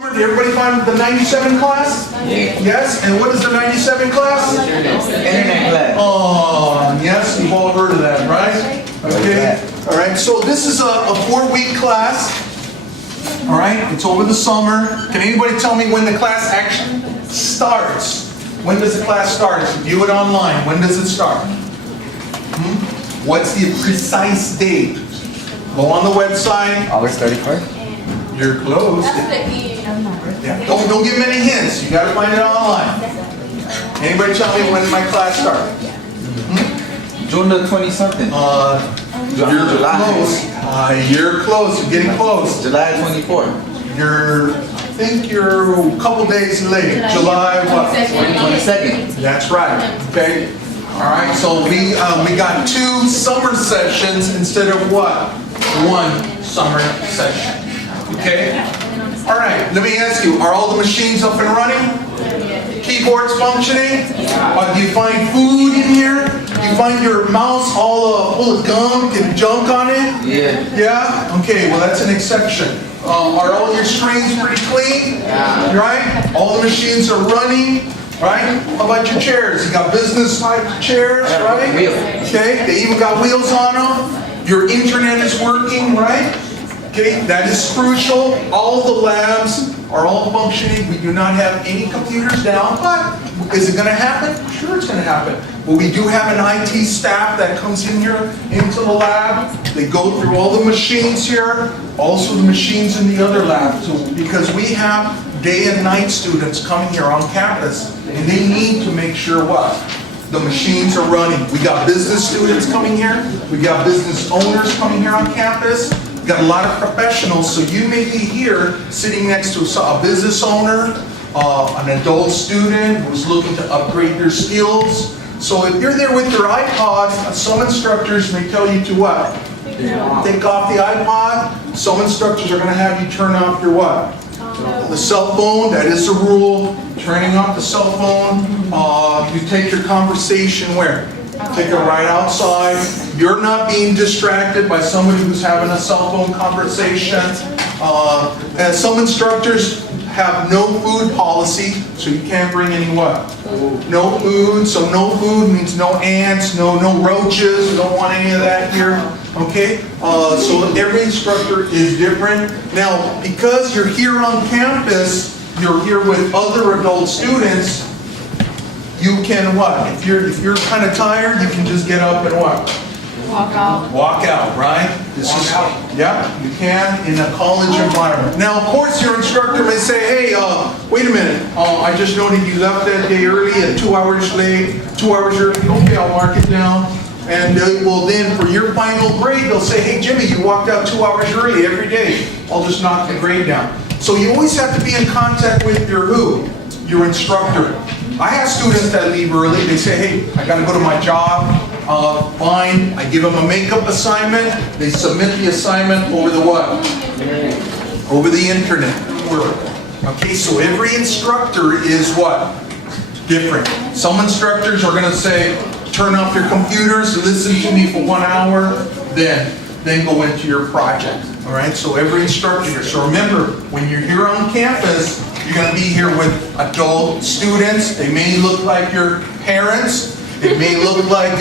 Did everybody find the 97 class? Yes. And what is the 97 class? Internet class. Oh, yes, you've all heard of that, right? Okay. All right. So this is a 4-week class. All right. It's over the summer. Can anybody tell me when the class actually starts? When does the class start? If you view it online, when does it start? What's the precise date? Go on the website. August 31st. You're close. Yeah. Don't give many hints. You got to find it online. Anybody tell me when my class starts? June the 20-something. You're July. close. You're close. You're getting close. July 24th. I think you're a couple days late. July what? 22nd. That's right. Okay. All right. So we got 2 summer sessions instead of what? 1 summer session. Okay. All right. Let me ask you: are all the machines up and running? Keyboards functioning? Do you find food in here? Do you find your mouse all full of gunk and junk on it? Yeah. Yeah? Okay, well that's an exception. Are all your screens pretty clean? Yeah. Right? All the machines are running? Right? How about your chairs? You got business type chairs, right? Wheels. Okay, they even got wheels on them. Your internet is working, right? Okay, that is crucial. All the labs are all functioning. We do not have any computers down, but is it going to happen? Sure, it's going to happen. But we do have an IT staff that comes in here into the lab. They go through all the machines here, also the machines in the other lab. So, because we have day and night students coming here on campus, and they need to make sure what? The machines are running. We got business students coming here. We got business owners coming here on campus. We got a lot of professionals, so you may be here sitting next to a business owner, an adult student who's looking to upgrade their skills. So if you're there with your iPod, some instructors may tell you to what? Take off the iPod. Some instructors are going to have you turn off your what? The cell phone. That is the rule. Turning off the cell phone. You take your conversation where? Take it right outside. You're not being distracted by somebody who's having a cell phone conversation. And some instructors have no food policy, so you can't bring any what? No food. So no food means no ants, no roaches. We don't want any of that here. Okay? So every instructor is different. Now, because you're here on campus, you're here with other adult students, you can what? If you're kind of tired, you can just get up and what? Walk out. Walk out, right? Yeah, you can in a college environment. Now, of course, your instructor may say, hey, wait a minute. I just noted you left that day early and 2 hours late, 2 hours early. Okay, I'll mark it down. And well, then for your final grade, they'll say, hey, Jimmy, you walked out 2 hours early every day. I'll just knock the grade down. So you always have to be in contact with your who? Your instructor. I have students that leave early. They say, hey, I got to go to my job. Fine. I give them a makeup assignment. They submit the assignment over the what? Over the internet. Okay, so every instructor is what? Different. Some instructors are going to say, turn off your computers, listen to me for 1 hour, then go into your project. All right, so every instructor. So remember, when you're here on campus, you're going to be here with adult students. They may look like your parents. They may look like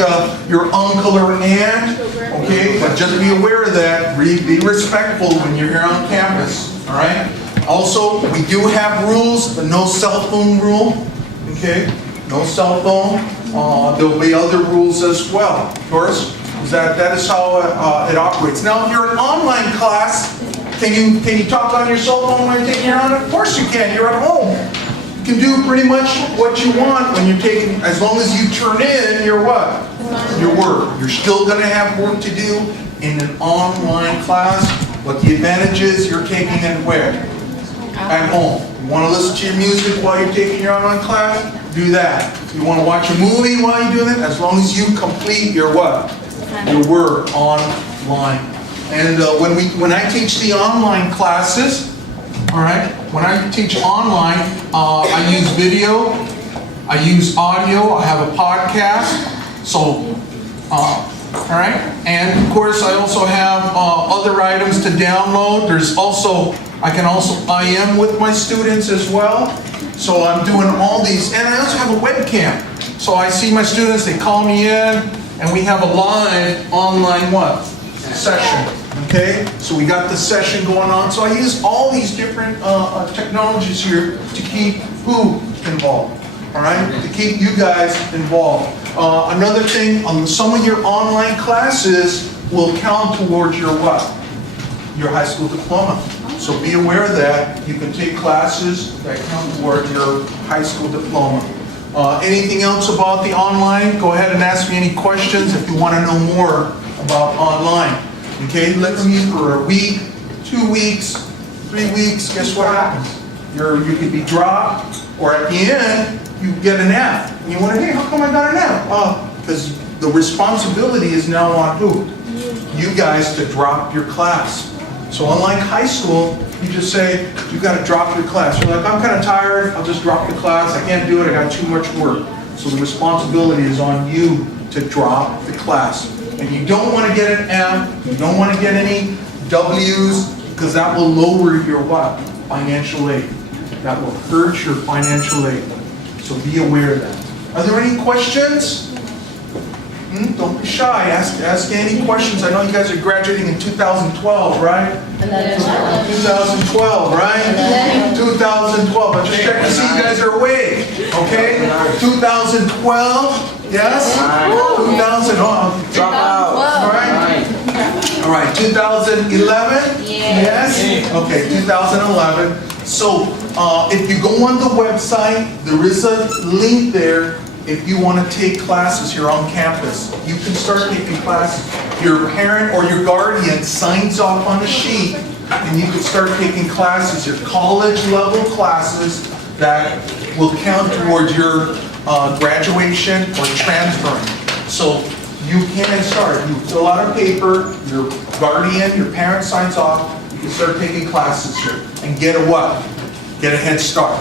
your uncle or aunt. Okay, but just be aware of that. Be respectful when you're here on campus. All right. Also, we do have rules. The no cell phone rule. Okay, no cell phone. There'll be other rules as well. Of course, that is how it operates. Now, if you're an online class, can you talk on your cell phone when you're taking it on? Of course you can. You're at home. You can do pretty much what you want when you're taking, as long as you turn in your what? Your work. You're still going to have work to do in an online class, but the advantage is you're taking it where? At home. You want to listen to your music while you're taking your online class? Do that. You want to watch a movie while you're doing it? As long as you complete your what? Your work online. And when I teach the online classes, all right, when I teach online, I use video, I use audio, I have a podcast, so, all right, and of course I also have other items to download. There's also I am with my students as well. So I'm doing all these, and I also have a webcam. So I see my students, they call me in, and we have a live online what? Session, okay? So we got the session going on. So I use all these different technologies here to keep who involved, all right? To keep you guys involved. Another thing, some of your online classes will count towards your what? Your high school diploma. So be aware of that. You can take classes that count toward your high school diploma. Anything else about the online? Go ahead and ask me any questions if you want to know more about online. Okay, let me for a week, 2 weeks, 3 weeks, guess what happens? You could be dropped, or at the end, you get an F. And you wonder, hey, how come I got an F? Because the responsibility is now on who? You guys to drop your class. So unlike high school, you just say, you got to drop your class. You're like, I'm kind of tired, I'll just drop the class, I can't do it, I got too much work. So the responsibility is on you to drop the class. And you don't want to get an M, you don't want to get any W's, because that will lower your what? Financial aid. That will hurt your financial aid. So be aware of that. Are there any questions? Don't be shy. Ask any questions. I know you guys are graduating in 2012, right? 2012, right? 2012. I'm just checking to see you guys are awake. Okay? 2012. Yes? 2000. Drop out. All right. All right. 2011. Yes. Okay. 2011. So if you go on the website, there is a link there. If you want to take classes here on campus, you can start taking classes. Your parent or your guardian signs off on a sheet, and you can start taking classes, your college level classes that will count towards your graduation or transferring. So you can start. You fill out a paper, your guardian, your parent signs off, you can start taking classes here and get a what? Get a head start,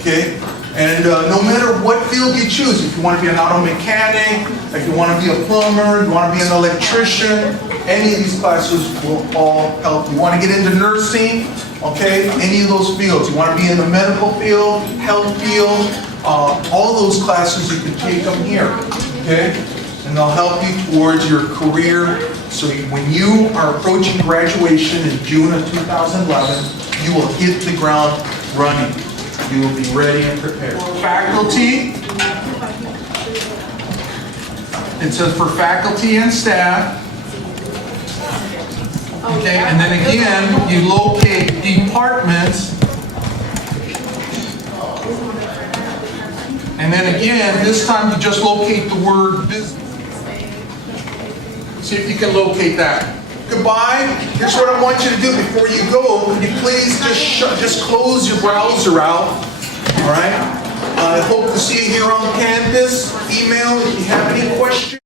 okay? And no matter what field you choose, if you want to be an auto mechanic, if you want to be a plumber, you want to be an electrician, any of these classes will all help. You want to get into nursing, okay, any of those fields. You want to be in the medical field, health field, all those classes you can take them here, okay? And they'll help you towards your career. So when you are approaching graduation in June of 2011, you will hit the ground running. You will be ready and prepared. Faculty, it says for faculty and staff. Okay, and then again, you locate departments. And then again, this time you just locate the word business. See if you can locate that. Goodbye. Here's what I want you to do before you go. Could you please just close your browser out? All right. I hope to see you here on campus. Email if you have any questions.